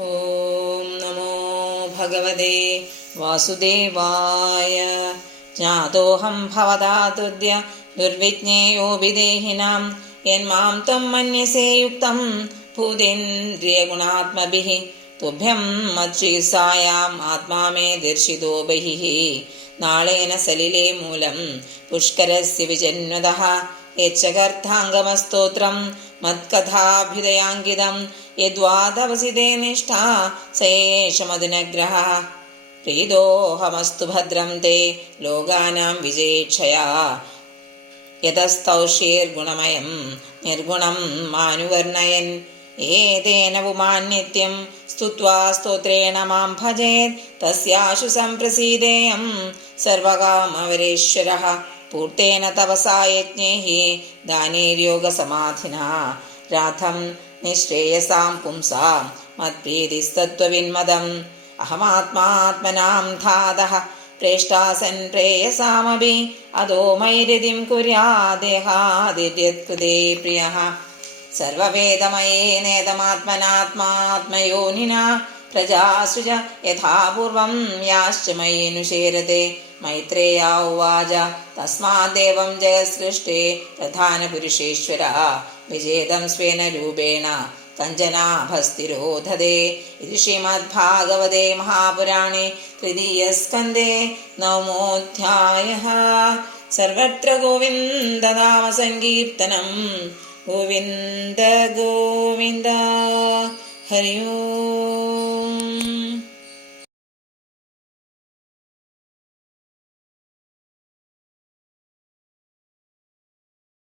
ഓം നമോ ഭഗവതേ വാസുദേവായ. ജ്ഞാതോഹം ഭവതാ തുദ്യ ദുർവിജ്ഞേയോഭിദേഹിനാം യന്മാം ത്വം മന്യസേ യുക്തം ഭൂതേന്ദ്രിയഗുണാത്മഭിഃ തുഭ്യം മത്ശ്രീസായാം ആത്മാ മേ ദർശിതോ ബഹിഃ. നാളേന സലിലേ മൂലം പുഷ്കരസ്യ വിജന്വതഃ യച്ഛകർത്ഥാംഗമസ്തോത്രം മത്കഥാഭ്യുദയാങ്കിതം യദ്വാദവസിതേ നിഷ്ഠാ സയേഷ മദിനഗ്രഹഃ. പ്രീതോഹമസ്തു ഭദ്രം തേ ലോകാനാം വിജയേച്ഛയാ യതസ്തൗഷ്യൈർഗുണമയം നിർഗുണം മാനുവർണയൻ ഏതേന പുമാൻ നിത്യം സ്തുത്വാ സ്തോത്രേണ മാം ഭജേത് തസ്യാശു സംപ്രസീദേയം സർവകാമവരേശ്വരഃ. പൂർത്തേന തപസാ യജ്ഞൈഃ ദാനൈര്യോഗസമാധിനാ രാധം നിശ്രേയസാം പുംസാം മത്പ്രീതിസ്തത്വവിന്മദം. അഹമാത്മാത്മനാം ധാതഃ പ്രേഷ്ടാസൻ പ്രേയസാമഭി അതോ മൈരതിം കുര്യാദേഹാദിര്യത്കൃതേ പ്രിയഃ. സർവവേദമയേനേതമാത്മനാത്മാത്മയോനിനാ പ്രജാസൃജ യഥാപൂർവം യാശ്ച മയീനുശേരത്തെ. മൈത്രേയ ഉവാച തസ്മാദ്ദേവം ജഗത്സൃഷ്ടേ പ്രധാനപുരുഷേശ്വര വിജേതം സ്വേന രൂപേണ കഞ്ചനാഭസ്ഥിരോധതേ. ഇത് ശ്രീമദ്ഭാഗവതേ മഹാപുരാണേ തൃതീയസ്കന്ധേ നവമോऽധ്യായഃ. സർവത്ര ഗോവിന്ദനാമസങ്കീർത്തനം. ഗോവിന്ദ ഗോവിന്ദ. ഹരി ഓം.